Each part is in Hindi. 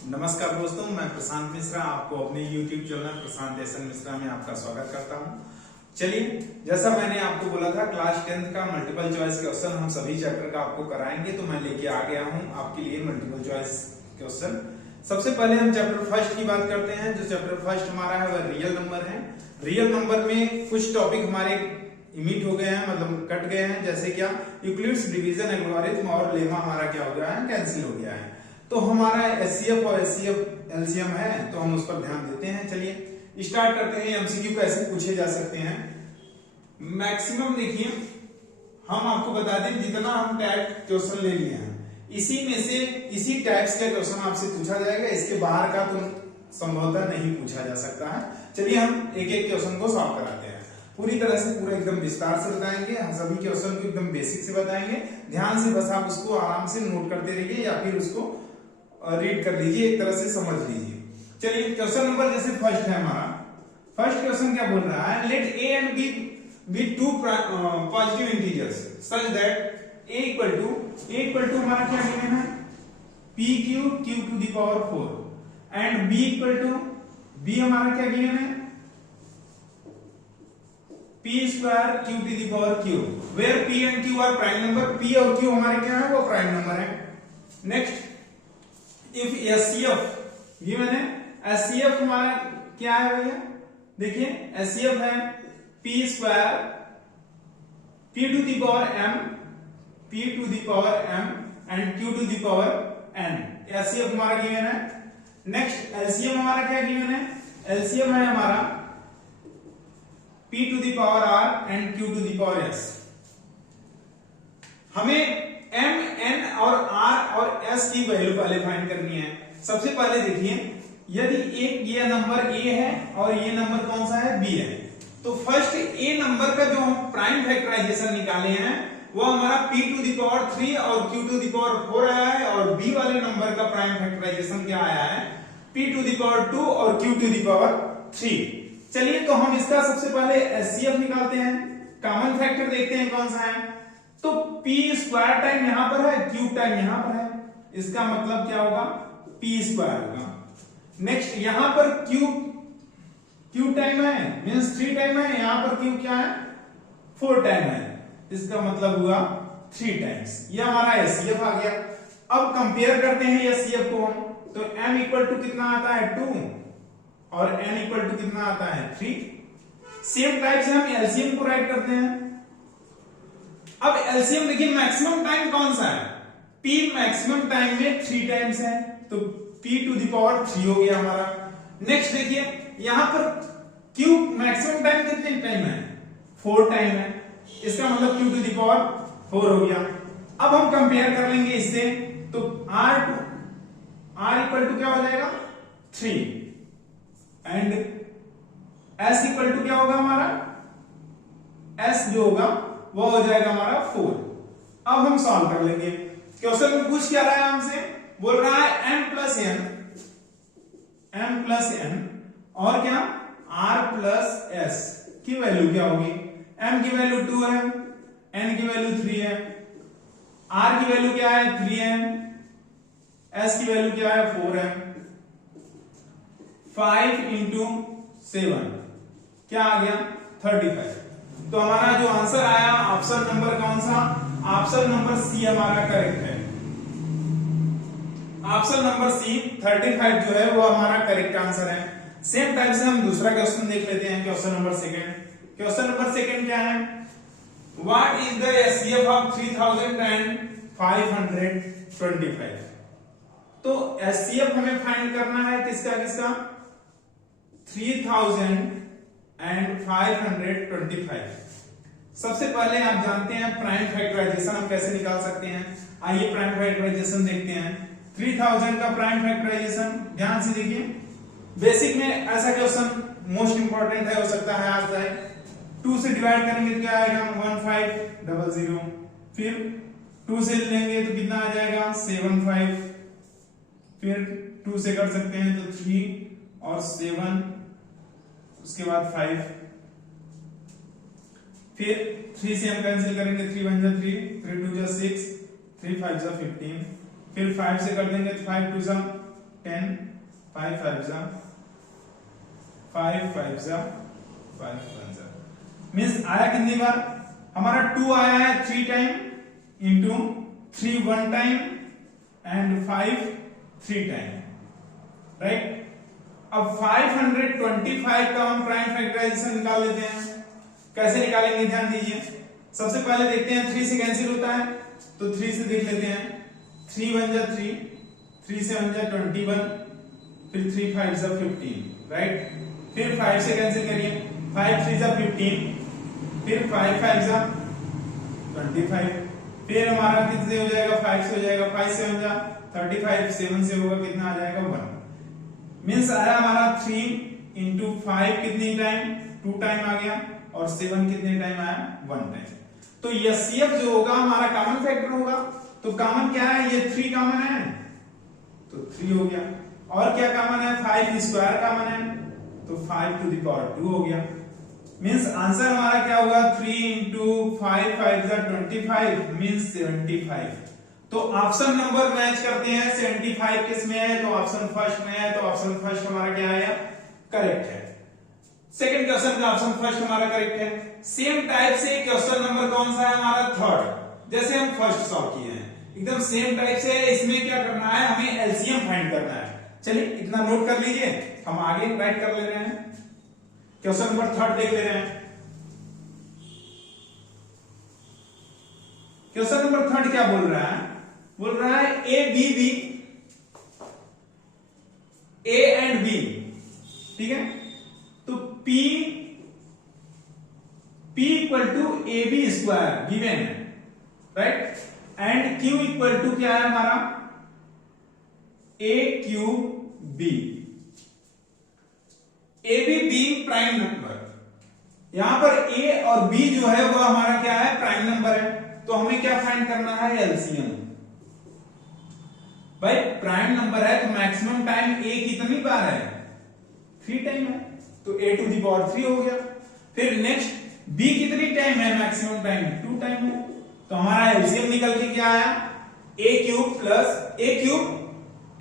नमस्कार दोस्तों, मैं प्रशांत मिश्रा आपको अपने YouTube चैनल प्रशांत एसन मिश्रा में आपका स्वागत करता हूं। चलिए, जैसा मैंने आपको बोला था क्लास 10th का मल्टीपल चॉइस क्वेश्चन हम सभी चैप्टर का आपको कराएंगे, तो मैं लेके आ गया हूं आपके लिए मल्टीपल चॉइस क्वेश्चन। सबसे पहले हम चैप्टर फर्स्ट की बात करते हैं। जो चैप्टर फर्स्ट हमारा है वह रियल नंबर है। रियल नंबर में कुछ टॉपिक हमारे इमिट हो गए हैं, मतलब कट गए हैं, जैसे क्या यूक्लिड्स डिवीजन एल्गोरिथम और लेमा हमारा क्या हो गया है, कैंसिल हो गया है। तो हमारा एचसीएफ और एचसीएफ एलसीएम है, तो हम उस पर ध्यान देते हैं। चलिए स्टार्ट करते हैं। एमसीक्यू कैसे पूछे जा सकते हैं। मैक्सिमम देखिए, हम आपको बता दें जितना हम टाइप क्वेश्चन ले लिए हैं, इसी में से इसी टाइप्स का क्वेश्चन आपसे पूछा जाएगा। इसके बाहर का तो संभवतः नहीं पूछा जा सकता है। चलिए हम एक एक क्वेश्चन को सॉल्व कराते हैं। पूरी तरह से पूरा एकदम विस्तार से बताएंगे, हम सभी क्वेश्चन को एकदम बेसिक से बताएंगे। ध्यान से बस आप उसको आराम से नोट करते रहिए या फिर उसको रीड कर लीजिए, एक तरह से समझ लीजिए। चलिए क्वेश्चन नंबर जैसे फर्स्ट है हमारा। फर्स्ट क्वेश्चन क्या बोल रहा है, let a and b be two positive integers such that a equal to हमारा क्या गिवन है, p q to the power 4 and b equal to b हमारा क्या गिवन है, p square q to the power q, where p and q are prime number. P और क्यू हमारे क्या है, वो प्राइम नंबर है। नेक्स्ट, इफ एचसीएफ गिवन है, एचसीएफ हमारा क्या है भैया, देखिए एचसीएफ है p square p to the power m, p to the power m and q to the power n. HCF हमारा गिवन है। नेक्स्ट, एलसीएम हमारा क्या गिवन है, एलसीएम है हमारा p to the power r and q to the power s। हमें m, n और r और s की वैल्यू पहले फाइंड करनी है। सबसे पहले देखिए, यदि एक ये नंबर a है और ये नंबर कौन सा है, b है, तो फर्स्ट a नंबर का जो हम प्राइम फैक्टराइजेशन निकाले हैं वो हमारा p टू द पावर 3 और q टू द पावर 4 आया है, और b वाले नंबर का प्राइम फैक्टराइजेशन क्या आया है, p टू द पावर 2 और q टू द पावर 3। चलिए तो हम इसका सबसे पहले एचसीएफ निकालते हैं। कॉमन फैक्टर देखते हैं कौन सा है, तो p स्क्वायर टाइम यहां पर है, q टाइम यहां पर है, इसका मतलब क्या होगा, p स्क्वायर होगा। नेक्स्ट, यहां पर q टाइम है, मींस 3 टाइम है, यहां पर q क्या है, 4 टाइम है, इसका मतलब हुआ 3 टाइम्स। ये हमारा एचसीएफ आ गया। अब कंपेयर करते हैं एचसीएफ को हम, तो m इक्वल टू कितना आता है, 2 और n इक्वल टू कितना आता है, 3। सेम टाइप से हम एलसीएम को राइट करते हैं। अब एलसीएम देखिए, मैक्सिमम टाइम कौन सा है, p मैक्सिमम टाइम में 3 टाइम्स है, तो p टू द पावर 3 हो गया हमारा। नेक्स्ट देखिए, यहां पर q मैक्सिमम टाइम कितने टाइम है, 4 टाइम है, इसका मतलब q टू द पावर 4 हो गया। अब हम कंपेयर कर लेंगे इससे, तो r इक्वल टू क्या हो जाएगा, 3 एंड s इक्वल टू क्या होगा हमारा, s जो होगा वो हो जाएगा हमारा 4। अब हम सॉल्व कर लेंगे। क्वेश्चन में पूछ क्या रहा है हमसे, बोल रहा है m प्लस n और क्या r प्लस s की वैल्यू क्या होगी। m की वैल्यू 2 है, n की वैल्यू 3 है, r की वैल्यू क्या है, 3 है, s की वैल्यू क्या है, 4 है। 5 इंटू 7 क्या आ गया, 35। तो हमारा जो आंसर आया ऑप्शन नंबर कौन सा, ऑप्शन नंबर सी हमारा करेक्ट है। ऑप्शन नंबर सी 35 जो है वो हमारा करेक्ट आंसर है। सेम टाइप से हम दूसरा क्वेश्चन देख लेते हैं। Question number second, question number second क्या है, what is the HCF of 3525। तो एचसीएफ हमें फाइंड करना है किसका 3525। सबसे पहले आप जानते हैं प्राइम फैक्टराइजेशन हम कैसे निकाल सकते हैं। आइए प्राइम फैक्टराइजेशन देखते हैं। 3000 का प्राइम फैक्टराइजेशन ध्यान से देखिए, बेसिक में ऐसा क्वेश्चन मोस्ट इंपॉर्टेंट है, हो सकता है आज जाए। 2 से डिवाइड करेंगे तो क्या आएगा, 1500, फिर 2 से लेंगे तो कितना आ जाएगा, 75, फिर 2 से कर सकते हैं तो 3 और 7, उसके बाद 5, फिर 3 से हम कैंसिल करेंगे, 3 1 जा 3, 3 2 जा 6, 3 5 जा 15, फिर 5 से कर देंगे तो 5 2 जा 10, 5 5 जा 5 5 जा 5 1 जा, मीन्स आया कितनी बार हमारा 2 आया है 3 time into 3 1 time and 5 3 time, right. अब 525 का हम प्राइम फैक्टराइजेशन निकाल लेते हैं। कैसे निकालेंगे ध्यान दीजिए। सबसे पहले देखते हैं 3 से कैंसिल होता है तो 3 से देख लेते हैं। 3 1 जा 3, 3 से 1 जा 21, फिर 3 5 जा 15, राइट। फिर 5 से कैंसिल करिए, 5 3 जा 15, फिर 5 5 जा 25, फिर हमारा कितने हो जाएगा 5 से हो जाएगा, 5 से 1 जा 35, 7 से होगा कितना आ जाएगा 1, मीन्स आया हमारा 3 इंटू 5 कितनी टाइम 2 टाइम आ गया, और 7 कितने टाइम आया 1 टाइम। तो एचसीएफ जो होगा हमारा कॉमन फैक्टर होगा। तो कॉमन क्या है, ये 3 कॉमन है तो 3 हो गया, और क्या कॉमन है 5 स्क्वायर कॉमन है तो 5 टू द पावर 2 हो गया। मींस आंसर हमारा क्या होगा 3 इंटू 5 5 जा 25 मींस 75। तो ऑप्शन नंबर मैच करते हैं, 75 किस में है तो ऑप्शन फर्स्ट में है, तो ऑप्शन फर्स्ट हमारा क्या है करेक्ट है। सेकंड क्वेश्चन का ऑप्शन फर्स्ट हमारा करेक्ट है। सेम टाइप से क्वेश्चन नंबर कौन सा है हमारा थर्ड, जैसे हम फर्स्ट सॉल्व किए हैं एकदम सेम टाइप से। इसमें क्या करना है हमें एलसीएम फाइंड करना है। चलिए इतना नोट कर लीजिए, हम आगे राइट कर ले रहे हैं। क्वेश्चन नंबर थर्ड देख ले रहे हैं। क्वेश्चन नंबर थर्ड क्या बोल रहा है, बोल रहा है A B B A and B, ठीक है। तो P equal to A B square given है, right, and Q equal to क्या है हमारा A cube B. A B B prime number, यहां पर A और B जो है वो हमारा क्या है प्राइम नंबर है। तो हमें क्या फाइंड करना है एलसीएम। भाई प्राइम नंबर है तो मैक्सिमम टाइम A कितनी बार है 3 टाइम है, तो A टू दी पावर 3 हो गया। फिर नेक्स्ट B कितनी टाइम है मैक्सिमम टाइम 2 टाइम है, तो हमारा एलसीएम निकल के क्या आया a cube plus a cube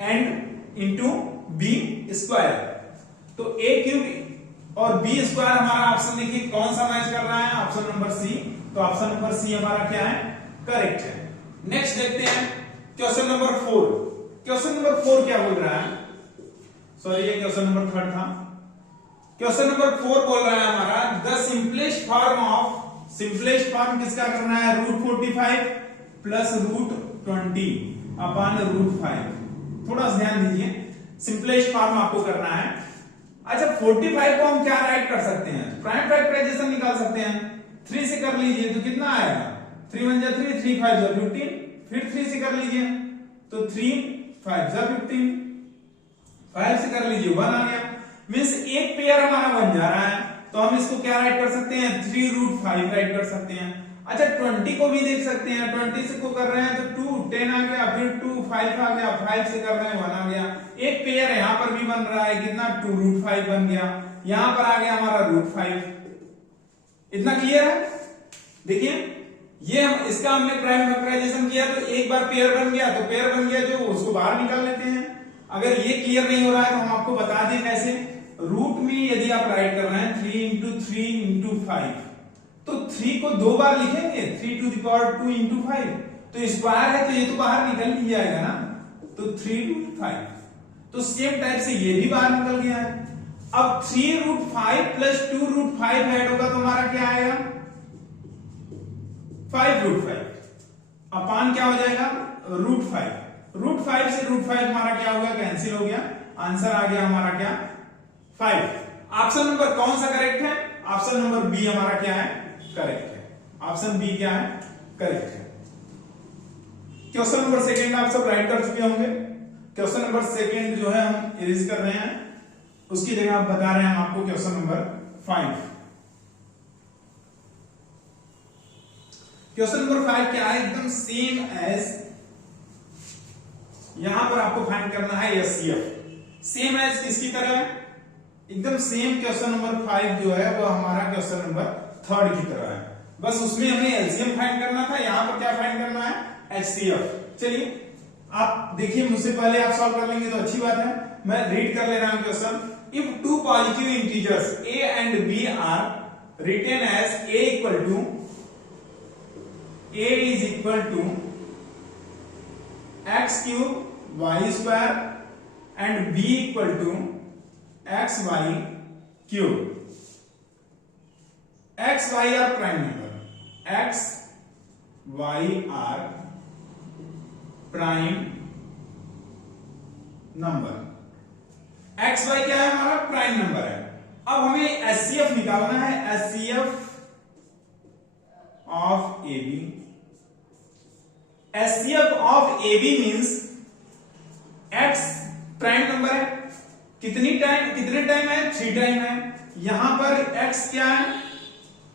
and into b square. तो a क्यूब और b स्क्वायर हमारा ऑप्शन देखिए कौन सा मैच कर रहा है, ऑप्शन नंबर सी। तो ऑप्शन नंबर सी हमारा क्या है करेक्ट है। नेक्स्ट देखते हैं क्वेश्चन नंबर 4। क्वेश्चन नंबर 4 क्या बोल रहा है, सॉरी ये क्वेश्चन नंबर थर्ड था। क्वेश्चन नंबर 4 बोल रहा है हमारा the simplest form of, simplest form किसका करना है root 45 plus root 20 upon root 5। थोड़ा सा ध्यान दीजिए, सिंपलेस्ट फॉर्म आपको करना है। अच्छा 45 को हम क्या राइट कर सकते हैं, प्राइम फैक्टराइजेशन निकाल सकते हैं। 3 से कर लीजिए तो कितना आएगा 3 1 जा 3, 3 5 जा 15, फिर 3 से कर लीजिए तो 3 5 जा 15, 5 से कर लीजिए 1 आ गया। मीन्स एक पेयर हमारा बन जा रहा है, तो हम इसको क्या राइट कर सकते हैं 3 रूट 5 राइट कर सकते हैं। अच्छा 20 को भी देख सकते हैं, 20 से को कर रहे हैं तो 2 10 आ गया, फिर 2 5 आ गया, 5 से कर रहे हैं 1 आ गया। एक पेयर यहां पर भी बन रहा है कितना 2 रूट 5 बन गया, यहां पर आ गया हमारा रूट 5। इतना क्लियर है। देखिए ये हम इसका हमने प्राइम फैक्टराइजेशन किया तो एक बार पेयर बन गया, तो पेयर बन गया जो उसको बाहर निकाल लेते हैं। अगर ये क्लियर नहीं हो रहा है तो हम आपको बता दें कैसे। रूट में यदि आप राइट कर रहे हैं 3 इंटू 3 इंटू 5, तो 3 को 2 बार लिखेंगे 3 टू द पावर 2 इंटू 5, तो स्क्वायर है तो ये तो बाहर निकल ही जाएगा ना, तो 3 रूट 5। तो सेम टाइप से ये भी बाहर निकल गया है। अब 3 रूट 5 प्लस 2 रूट 5 ऐड होगा तो हमारा क्या आएगा 5 रूट 5 अपान क्या हो जाएगा रूट 5। रूट 5 से रूट 5 हमारा क्या हो गया कैंसिल हो गया, आंसर आ गया हमारा क्या 5। ऑप्शन नंबर कौन सा करेक्ट है, ऑप्शन नंबर बी हमारा क्या है करेक्ट है। ऑप्शन बी क्या है करेक्ट है। क्वेश्चन नंबर सेकंड आप सब राइट कर चुके होंगे। क्वेश्चन नंबर सेकंड जो है हम इरेज कर रहे हैं, उसकी जगह आप बता रहे हैं हम आपको क्वेश्चन नंबर 5। क्वेश्चन नंबर 5 क्या है एकदम सेम एज, यहां पर आपको फाइंड करना है एचसीएफ। सेम एज किसकी तरह है, एकदम सेम क्वेश्चन नंबर 5 जो है वो हमारा क्वेश्चन नंबर 3 की तरह है, बस उसमें हमें एलसीएम फाइंड करना था, यहां पर क्या फाइंड करना है एचसीएफ। चलिए आप देखिए मुझसे पहले आप सॉल्व कर लेंगे तो अच्छी बात है। मैं रीड कर ले रहा हूं question. If two positive integers a and b are written as a is equal to x cube y square and b equal to x y cube. x y are prime number, x y are prime number, x y क्या है हमारा प्राइम नंबर है। अब हमें एचसीएफ निकालना है, HCF of a b. HCF of a b means x prime number है, कितने टाइम है 3 टाइम है। यहां पर एक्स क्या है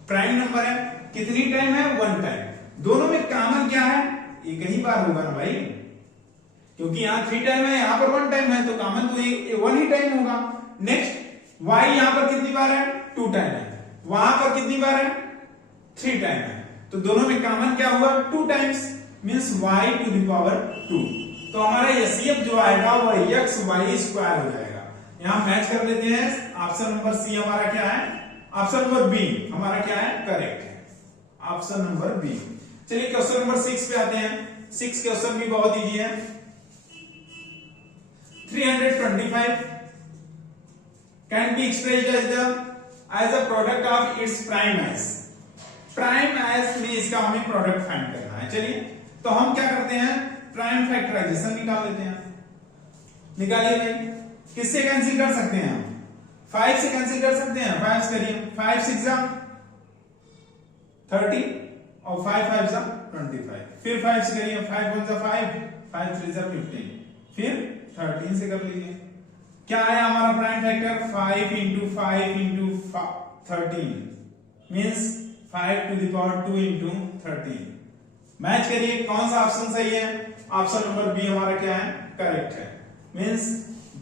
प्राइम नंबर है, कितनी टाइम है 1 टाइम। दोनों में कॉमन क्या है एक ही बार होगा ना भाई, क्योंकि यहाँ 3 टाइम है यहाँ पर 1 टाइम है, तो कॉमन तो 1 ही टाइम होगा। नेक्स्ट y यहाँ पर कितनी बार है 2 टाइम है, वहां पर कितनी बार है 3 टाइम है, तो दोनों में कॉमन क्या हुआ 2 times, means y to the power 2। तो हमारा एचसीएफ जो आएगा वो x y स्क्वायर हो जाएगा। यहाँ मैच कर लेते हैं, ऑप्शन नंबर सी हमारा क्या है, ऑप्शन नंबर बी हमारा क्या है करेक्ट है, ऑप्शन नंबर बी। चलिए क्वेश्चन नंबर 6 पे आते हैं। 6 क्वेश्चन भी बहुत इजी है। 325 can be expressed as a product of its primes. Primes में इसका हमें प्रोडक्ट फाइंड करना है। चलिए तो हम क्या करते हैं प्राइम फैक्टराइजेशन निकाल लेते हैं। निकालिए भाई, किससे कैंसिल कर सकते हैं हम 5 से कैंसिल कर सकते हैं, 5 से करिए, 5 6 30 और 5 5 जा 25, फिर 5 से करिए, 5 1 जा 5 5 3 जा 15, फिर 13 से कर लीजिए। क्या आया हमारा prime factor 5 into 5 into 13 means 5 to the power 2 into 13। Match करिए कौन सा ऑप्शन सही है, ऑप्शन नंबर बी हमारा क्या है करेक्ट है, मीन्स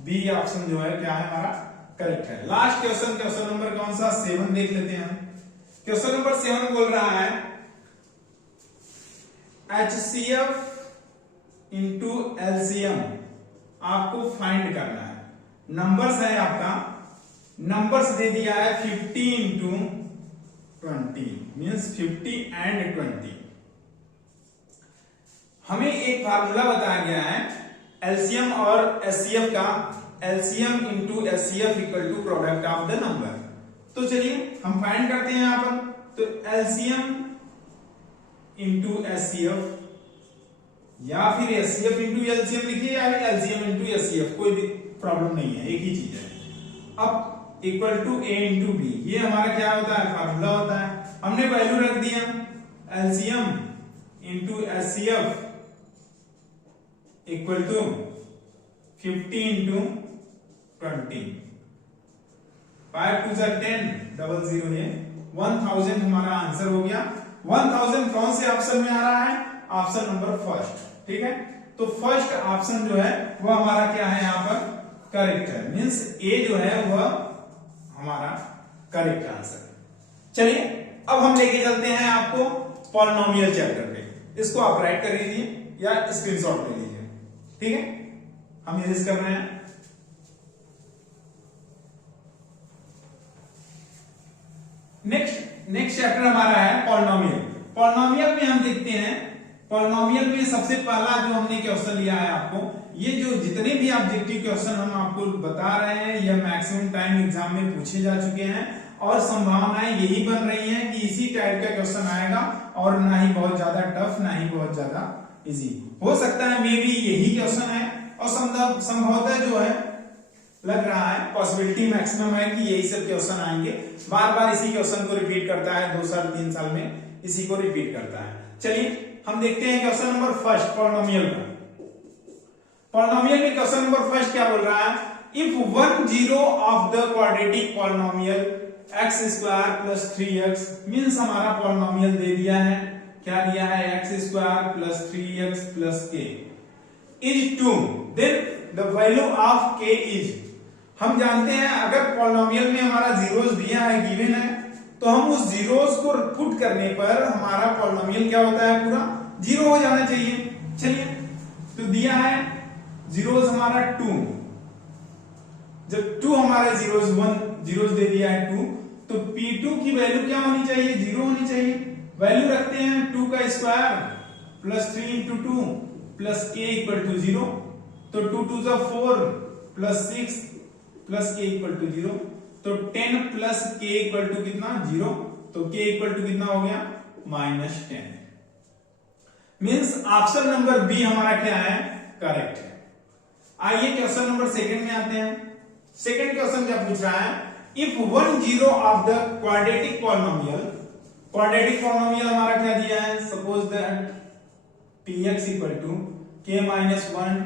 बी ऑप्शन जो है क्या है हमारा करेक्ट है। लास्ट क्वेश्चन, क्वेश्चन नंबर कौन सा 7 देख लेते हैं। क्वेश्चन नंबर 7 बोल रहा है HCF इंटू LCM आपको फाइंड करना है। नंबर्स है आपका, नंबर्स दे दिया है 50 इंटू 20 मीन्स 50 एंड 20। हमें एक फार्मूला बताया गया है LCM और HCF का, LCM into HCF equal to product of the number. तो चलिए हम फाइंड करते हैं यहां पर। तो LCM इंटू HCF या फिर HCF इंटू LCM लिखिए या फिर LCM इंटू HCF, कोई भी प्रॉब्लम नहीं है, एक ही चीज है। अब equal to A into B, ये हमारा क्या होता है फार्मूला होता है। हमने वैल्यू रख दिया LCM into HCF equal to 50 into 20, 5 2 10 00, ये 1000 हमारा आंसर हो गया। 1000 कौन से ऑप्शन में आ रहा है, ऑप्शन नंबर फर्स्ट, ठीक है। तो फर्स्ट ऑप्शन जो है वो हमारा क्या है यहाँ पर करेक्ट है, मींस ए जो है वह हमारा करेक्ट आंसर है। चलिए अब हम लेके चलते हैं आपको पॉलिनोमियल चैप्टर पे। इसको आप राइट कर लीजिए या स्क्रीनशॉट ले लीजिए, ठीक है। हम ये कर रहे हैं। नेक्स्ट चैप्टर हमारा है पॉलिनोमियल। पॉलिनोमियल में हम देखते हैं, पॉलिनोमियल में सबसे पहला जो हमने क्वेश्चन लिया है आपको, ये जो जितने भी ऑब्जेक्टिव क्वेश्चन हम आपको बता रहे हैं यह मैक्सिमम टाइम एग्जाम में पूछे जा चुके हैं और संभावनाएं यही बन रही हैं कि इसी टाइप का क्वेश्चन आएगा और ना ही बहुत ज्यादा टफ ना ही बहुत ज्यादा इजी। हो सकता है मे बी यही क्वेश्चन है और संभवतः जो है लग रहा है पॉसिबिलिटी मैक्सिमम है कि यही सब क्वेश्चन आएंगे। बार बार इसी क्वेश्चन को रिपीट करता है, 2 साल 3 साल में इसी को रिपीट करता है। चलिए हम देखते हैं क्वेश्चन नंबर फर्स्ट पॉलिनोमियल का। पॉलिनोमियल में क्वेश्चन नंबर फर्स्ट क्या बोल रहा है, if 1 zero of the quadratic polynomial x square plus 3x means हमारा पॉलिनोमियल दे दिया है, क्या दिया है x square plus 3x plus k is 2, then the value of k is. हम जानते हैं अगर पॉलिनोमियल में हमारा जीरोस दिया है गिवन है तो हम उस जीरोस को पुट करने पर हमारा पॉलिनोमियल क्या होता है पूरा जीरो हो जाना चाहिए। चलिए तो तो दिया है जीरोस हमारा 2, जब 2 हमारा जीरोस 1 जीरोस दे दिया है 2, तो P2 की वैल्यू क्या होनी चाहिए, 0 होनी चाहिए। वैल्यू रखते हैं 2 का square plus 3 into 2 plus k equal to 0, तो 2 2 जा 4 plus 6 plus k equal to 0, तो 10 प्लस k इक्वल टू कितना 0, तो k इक्वल टू कितना हो गया -10। मींस ऑप्शन नंबर बी हमारा क्या है, करेक्ट है। आइए क्वेश्चन नंबर सेकंड में आते हैं। सेकंड क्वेश्चन क्या पूछ रहा है, if 1 zero of the quadratic polynomial, quadratic polynomial हमारा क्या दिया है, suppose that px equal to k minus 1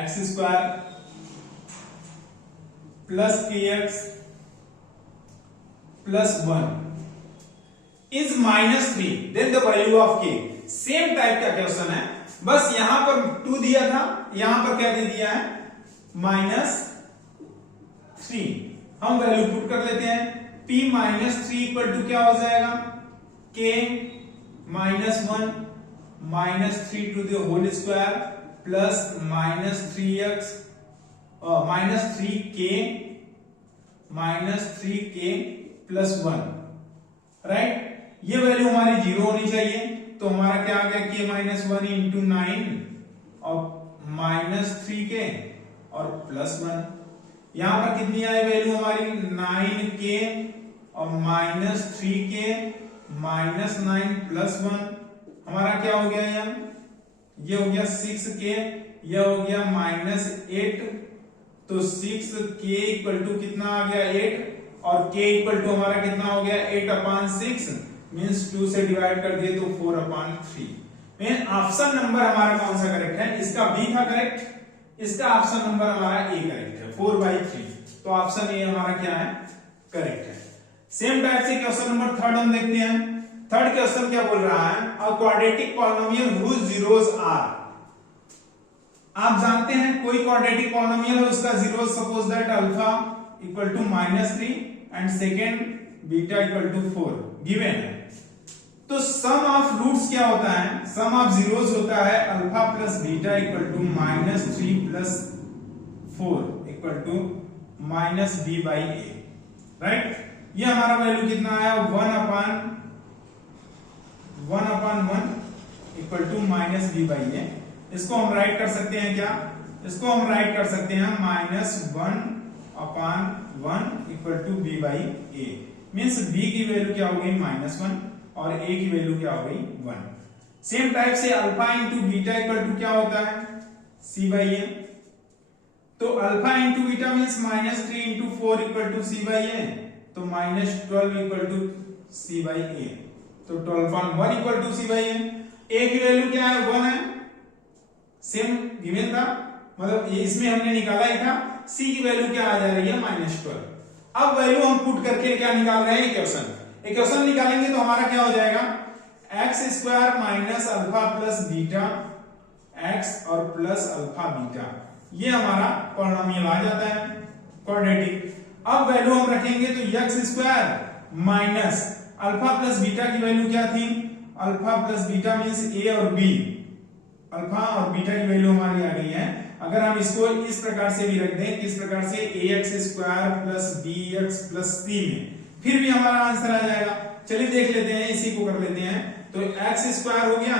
x square plus kx plus 1 is -3, then the value of k। Same type का क्वेश्चन है, बस यहां पर 2 दिया था, यहां पर क्या दे दिया है -3। हम वैल्यू पुट कर लेते हैं, p -3 इक्वल टू क्या हो जाएगा, k -1 -3 to the whole square plus -3x -3k plus 1, right. ये वैल्यू हमारी 0 होनी चाहिए, तो हमारा क्या आ गया k -1 इंटू 9 और -3k और प्लस 1। यहां पर कितनी आई वैल्यू हमारी 9k और -3k -9 प्लस 1, हमारा क्या हो गया, ये हो गया 6k, यह हो गया -8, तो 6k इक्वल टू कितना आ गया 8, और k इक्वल टू हमारा कितना हो गया 8/6, मींस 2 से डिवाइड कर दिए तो 4/3। मीन ऑप्शन नंबर हमारा कौन सा करेक्ट है, इसका बी था करेक्ट, इसका ऑप्शन नंबर हमारा ए करेक्ट है 4/3, तो ऑप्शन ए हमारा क्या है, करेक्ट है। सेम टाइप से क्वेश्चन नंबर थर्ड हम देखते हैं। थर्ड क्वेश्चन क्या बोल रहा है, a quadratic polynomial whose zeros are. आप जानते हैं कोई क्वाड्रेटिक पॉलिनोमियल है, उसका zero suppose that alpha equal to -3 and second beta equal to 4 given है। तो सम ऑफ रूट्स क्या होता है, सम ऑफ जीरोस होता है alpha plus beta equal to -3 plus 4 equal to -b/a, right. ये हमारा वैल्यू कितना आया 1/1 इक्वल टू -b/a। इसको हम राइट कर सकते हैं क्या, इसको हम राइट कर सकते हैं -1/1 equal to b/a, means b की वैल्यू क्या हो गई -1 और a की वैल्यू क्या हो गई 1। सेम टाइप से alpha into beta equal to क्या होता है c/a, तो alpha into beta means -3 into 4 equal to c/a, तो -12 इक्वल टू c/a, तो 12/1 इक्वल टू c/a। a की वैल्यू क्या है 1 है, सेम गिवन था, मतलब ये इसमें हमने निकाला ही था। c की वैल्यू क्या आ जा रही है -12। अब वैल्यू हम पुट करके क्या निकाल रहे हैं, इक्वेशन निकालेंगे तो हमारा क्या हो जाएगा x² minus alpha plus beta x और प्लस अल्फा बीटा, ये हमारा पॉलिनोमियल आ जाता है क्वाड्रेटिक। अब वैल्यू हम रखेंगे तो x² minus alpha plus beta की वैल्यू क्या थी, alpha plus beta means a और b, अल्फा और बीटा की वैल्यू हमारी आ गई है। अगर हम इसको इस प्रकार से भी रख दें, किस प्रकार से ax² plus bx plus c में, फिर भी हमारा आंसर आ जाएगा। चलिए देख लेते हैं, इसी को कर लेते हैं। तो x² हो गया,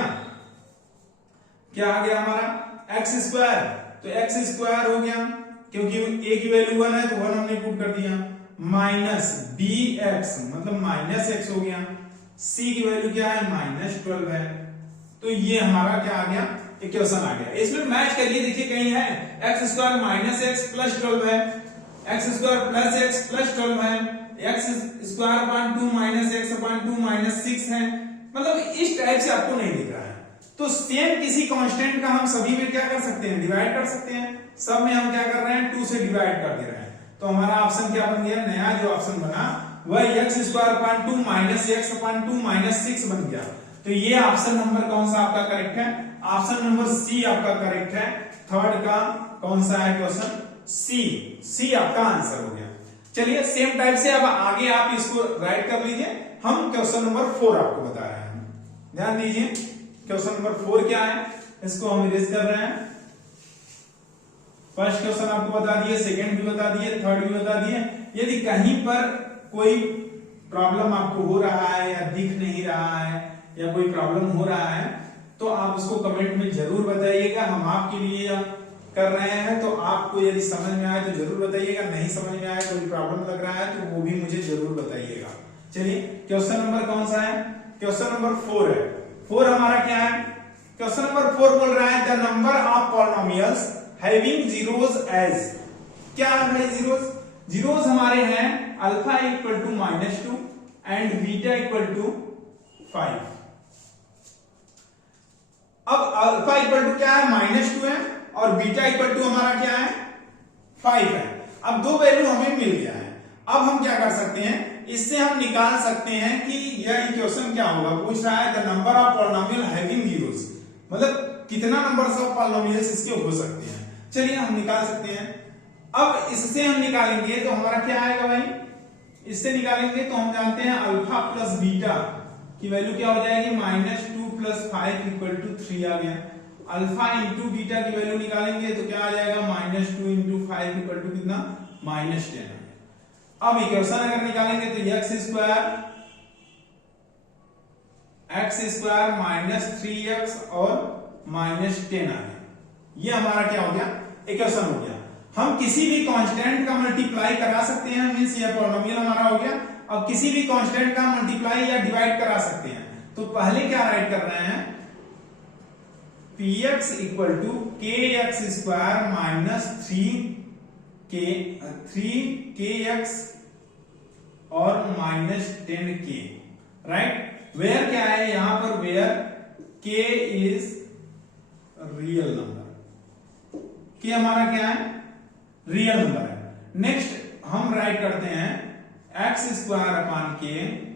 क्या आ गया हमारा x², तो x² हो गया क्योंकि a की वैल्यू 1 है तो 1 हमने पुट कर दिया, माइनस bx मतलब -x हो गया, c की वैल्यू क्या है -12 है, तो ये हमारा क्या आ गया, इक्वेशन आ गया। इसमें मैच करिए, देखिए कहीं है x² माइनस x प्लस 12 है, x² प्लस x प्लस 12 है, x² माइनस x/2 माइनस 6 है, मतलब इस टाइप से आपको नहीं दिख रहा है। तो सेम किसी कांस्टेंट का हम सभी में क्या कर सकते हैं, डिवाइड कर सकते हैं। सब में हम क्या कर रहे हैं 2 से डिवाइड कर दे रहे हैं, तो हमारा ऑप्शन क्या बन गया, नया जो ऑप्शन बना वह x² माइनस x/2 माइनस 6 बन गया। तो ये ऑप्शन नंबर कौन सा आपका करेक्ट है, ऑप्शन नंबर सी आपका करेक्ट है। थर्ड का कौन सा है क्वेश्चन, सी आपका आंसर हो गया। चलिए सेम टाइप से अब आगे आप इसको राइट कर लीजिए। हम क्वेश्चन नंबर 4 आपको बता रहे हैं, ध्यान दीजिए। क्वेश्चन नंबर 4 क्या है, इसको हम इरेज कर रहे हैं। फर्स्ट क्वेश्चन आपको बता दिए, सेकंड भी बता दिए, थर्ड भी बता दिए। यदि कहीं पर कोई प्रॉब्लम आपको हो रहा है या दिख नहीं रहा है या कोई प्रॉब्लम हो रहा है तो आप उसको कमेंट में जरूर बताइएगा। हम आपके लिए कर रहे हैं, तो आपको यदि समझ में आए तो जरूर बताइएगा, नहीं समझ में आए कोई प्रॉब्लम लग रहा है तो वो भी मुझे जरूर बताइएगा। चलिए क्वेश्चन नंबर कौन सा है? क्वेश्चन नंबर 4 है। 4 हमारा क्या है? क्वेश्चन नंबर 4 बोल रहा है the number of polynomials having zeros as. क्या है भाई जीरोस? जीरोस हमारे हैं alpha equal to -2 and beta equal to 5। अब अल्फा इक्वल टू क्या है? -2 है और बीटा इक्वल टू हमारा क्या है? 5 है। अब दो वैल्यू हमें मिल गया है। अब हम क्या कर सकते हैं, इससे हम निकाल सकते हैं कि यह इक्वेशन क्या होगा। पूछ रहा है the number of polynomial having zeros, मतलब कितना नंबर्स ऑफ पॉलिनोमियल्स इसके हो सकते हैं। चलिए हम निकाल सकते हैं। अब इससे हम निकालेंगे तो हमारा क्या आएगा भाई? इससे निकालेंगे तो हम जानते हैं अल्फा प्लस बीटा की वैल्यू क्या हो जाएगी? -2 + 5 = 3 आ गया। अल्फा इंटू बीटा की वैल्यू निकालेंगे तो क्या आ जाएगा? -2 × 5 = कितना? -10। अब इक्वेशन अगर निकालेंगे तो x² -3x और -10 आ गया। ये हमारा क्या हो गया? इक्वेशन हो गया। हम किसी भी कांस्टेंट का मल्टीप्लाई करा सकते हैं, मींस ये पॉलिनोमियल हमारा हो गया। अब किसी भी कांस्टेंट का मल्टीप्लाई या डिवाइड करा सकते हैं। तो पहले क्या राइट कर रहे हैं? px = kx² -3kx और -10k, राइट। वेयर क्या है यहां पर? Where k is real number. k हमारा क्या है? रियल नंबर है। नेक्स्ट हम राइट करते हैं x² / k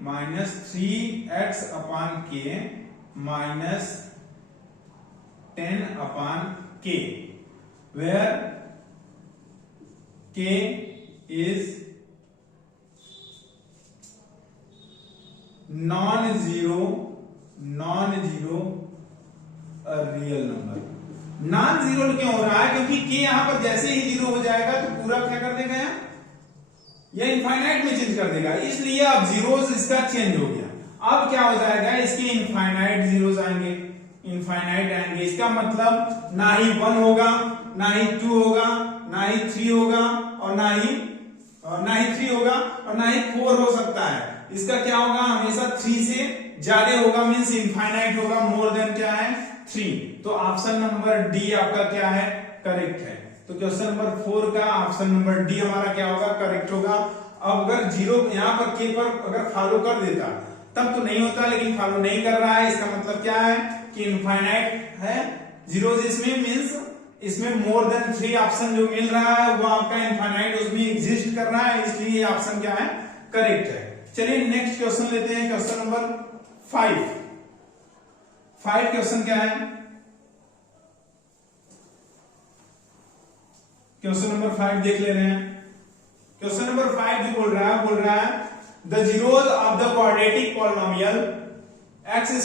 -3x / k -10/k, where k is non-zero real number. Non zero क्यों हो रहा है? क्योंकि k यहां पर जैसे ही जीरो हो जाएगा तो पूरा क्या कर देगा? यह इनफाइनाइट में चेंज कर देगा, इसलिए अब जीरोस इसका चेंज हो गया। अब क्या हो जाएगा? इसके इनफाइनाइट जीरोस आएंगे, इनफाइनाइट आएंगे। इसका मतलब ना ही 1 होगा, ना ही 2 होगा, ना ही 3 होगा और ना ही 3 होगा और ना ही 4 हो सकता है। इसका क्या होगा? हमेशा 3 से ज्यादा होगा, मींस इनफाइनाइट होगा, मोर देन क्या है? 3। तो ऑप्शन नंबर डी आपका क्या है? करेक्ट है। तो क्वेश्चन नंबर 4 का ऑप्शन नंबर डी हमारा क्या होगा? करेक्ट होगा। अब अगर जीरो यहां पर के पर अगर फॉलो कर देता तब तो नहीं होता, लेकिन फॉलो नहीं कर रहा है। इसका मतलब क्या है कि इनफाइनाइट है जीरोस इसमें, मींस इसमें मोर देन 3 ऑप्शन जो मिल रहा है वो आपका इनफाइनाइट उसमें एग्जिस्ट कर रहा है, इसलिए ये ऑप्शन क्या है? करेक्ट है। चलिए नेक्स्ट क्वेश्चन लेते हैं, क्वेश्चन नंबर 5 क्वेश्चन क्या है? क्वेश्चन नंबर 5 देख ले रहे हैं। क्वेश्चन नंबर 5 जो बोल रहा है the zeros of the quadratic polynomial x²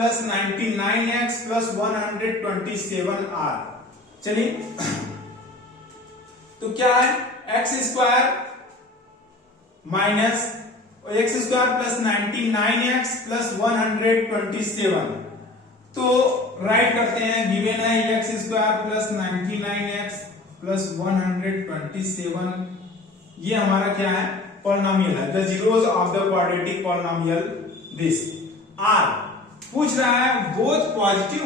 + 99x + 127 are. चलिए तो क्या है? x² + 99x + 127। तो राइट करते हैं, गिवन है x² + 99x + 127, ये हमारा क्या है? पॉलिनोमियल है। The zeros of the quadratic polynomial this are. पूछ रहा है बोथ पॉजिटिव,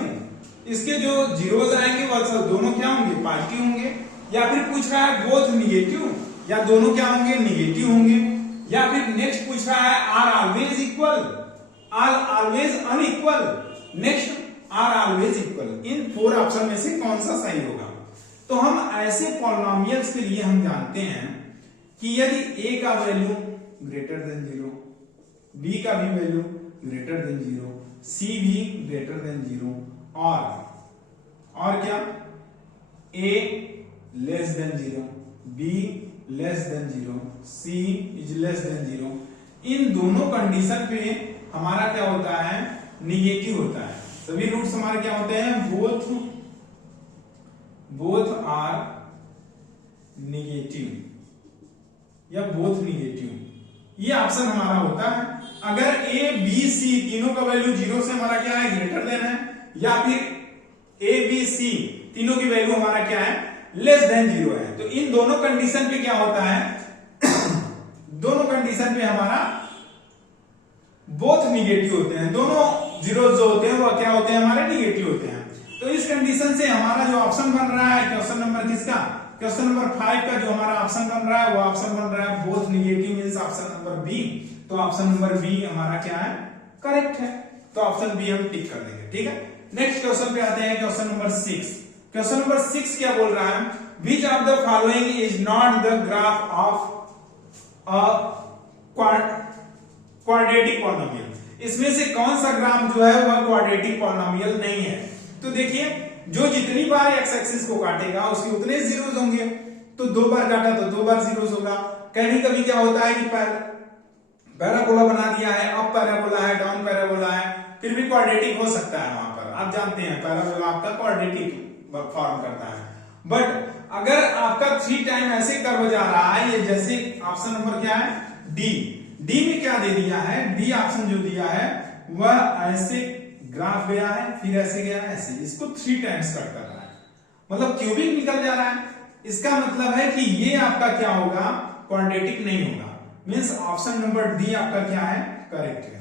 इसके जो जीरोस आएंगे वो दोनों क्या होंगे? पॉजिटिव होंगे। या फिर पूछ रहा है बोथ निगेटिव, या दोनों क्या होंगे? निगेटिव होंगे। या फिर नेक्स्ट पूछ रहा है are always equal, are always unequal, next are always equal. इन 4 ऑप्शन में से कौन सा सही होगा? तो हम ऐसे पॉलिनोमियल्स के लिए हम जानते हैं कि यदि a का वैल्यू ग्रेटर देन 0, b का भी वैल्यू ग्रेटर देन 0, c भी ग्रेटर देन 0 और क्या? a less than 0, b less than 0, c is less than 0। इन दोनों कंडीशन पे हमारा क्या होता है? निगेटिव होता है। सभी रूट्स हमारे क्या होते हैं, बोथ आर निगेटिव या बोथ निगेटिव, ये ऑप्शन हमारा होता है। अगर ए बी सी तीनों का वैल्यू 0 से हमारा क्या है, ग्रेटर देन है, या फिर ए बी सी तीनों की वैल्यू हमारा क्या है, लेस देन 0 है, तो इन दोनों कंडीशन पे क्या होता है दोनों कंडीशन पे हमारा बोथ निगेटिव होते हैं, दोनों जीरो जो होते हैं वो क्या होते हैं, हमारे निगेटिव होते हैं। तो इस कंडीशन से हमारा जो ऑप्शन बन रहा है, क्वेश्चन नंबर किसका, क्वेश्चन नंबर 5 का जो हमारा ऑप्शन बन रहा है वो ऑप्शन बन रहा है both negative, means option number B. तो ऑप्शन नंबर बी हमारा क्या है, करेक्ट है। तो ऑप्शन बी हम टिक कर देंगे, ठीक है। नेक्स्ट क्वेश्चन पे आते हैं, क्वेश्चन नंबर 6। क्वेश्चन नंबर 6 क्या बोल रहा है, which of the following is not the graph of a quadratic polynomial, इसमें से कौन सा ग्राफ जो है वह क्वाड्रेटिक पॉलिनोमियल नहीं है। तो देखिए, जो जितनी बार एक्स एक्सिस को काटेगा उसके उतने जीरोस होंगे, तो 2 बार काटा तो 2 बार जीरोस होगा। कभी कभी क्या होता है कि पैराबोला बना दिया है, अप पैराबोला है, डाउन पैराबोला है, फिर भी क्वाड्रेटिक हो सकता है। वहां पर आप जानते हैं पैराबोला आपका क्वाड्रेटिक फॉर्म करता है। बट अगर आपका 3 टाइम ऐसे कर्व जा रहा है, ये जैसे ऑप्शन नंबर क्या है, डी। डी में क्या दे दिया है, डी ऑप्शन जो दिया है वह ऐसे ग्राफ गया है, फिर ऐसे गया है, ऐसे, इसको 3 टाइम्स कट कर रहा है, मतलब क्यूबिक निकल जा रहा है। इसका मतलब है कि ये आपका क्या होगा, क्वाड्रेटिक नहीं होगा, मींस ऑप्शन नंबर डी आपका क्या है, करेक्ट है।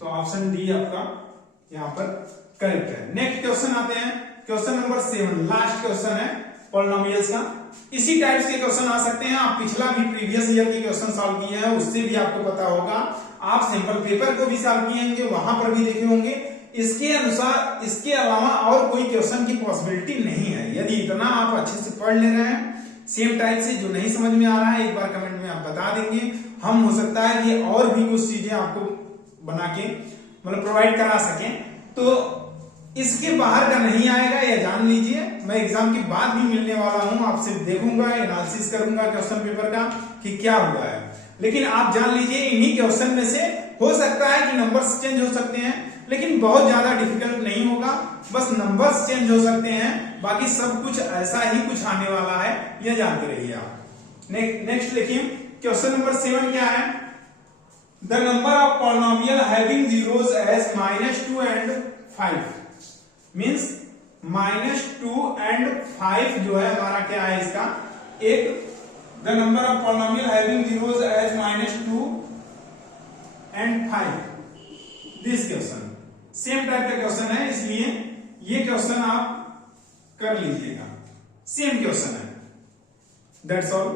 तो ऑप्शन डी आपका यहां पर करेक्ट है। नेक्स्ट क्वेश्चन आते हैं, क्वेश्चन नंबर 7, लास्ट क्वेश्चन है पॉलिनोमियल्स का। इसी टाइप्स के क्वेश्चन आ सकते हैं, आप पिछला भी प्रीवियस ईयर के क्वेश्चन सॉल्व किए हैं, उससे भी आपको पता होगा। आप सैंपल पेपर को भी सॉल्व किए होंगे, वहां पर भी देखे होंगे। इसके अनुसार, इसके अलावा और कोई क्वेश्चन की पॉसिबिलिटी नहीं है। यदि इतना आप अच्छे से पढ़ ले रहे हैं सेम टाइप से, जो नहीं समझ में आ रहा है एक बार कमेंट में आप बता देंगे, हम हो सकता है कि और भी कुछ चीजें आपको बना के मतलब प्रोवाइड करा सकें। तो इसके बाहर का नहीं आएगा, यह जान लीजिए। मैं एग्जाम के बाद भी मिलने वाला हूं, आपसे देखूंगा, एनालिसिस करूंगा क्वेश्चन पेपर का कि क्या हुआ है। लेकिन आप जान लीजिए, इन्हीं क्वेश्चन में से हो सकता है कि नंबर्स चेंज हो सकते हैं, लेकिन बहुत ज्यादा डिफिकल्ट नहीं होगा, बस नंबर्स चेंज हो सकते हैं, बाकी सब कुछ ऐसा ही कुछ आने वाला है, यह जानते रहिए आप। नेक्स्ट देखिए, क्वेश्चन नंबर 7 क्या है, the number of polynomial having zeros as -2 and 5, means -2 and 5 जो है हमारा क्या है, इसका एक the number of polynomial having zeros as -2 and 5, this question same type का क्वेश्चन है, इसलिए ये क्वेश्चन आप कर लीजिएगा, सेम क्वेश्चन है। That's all.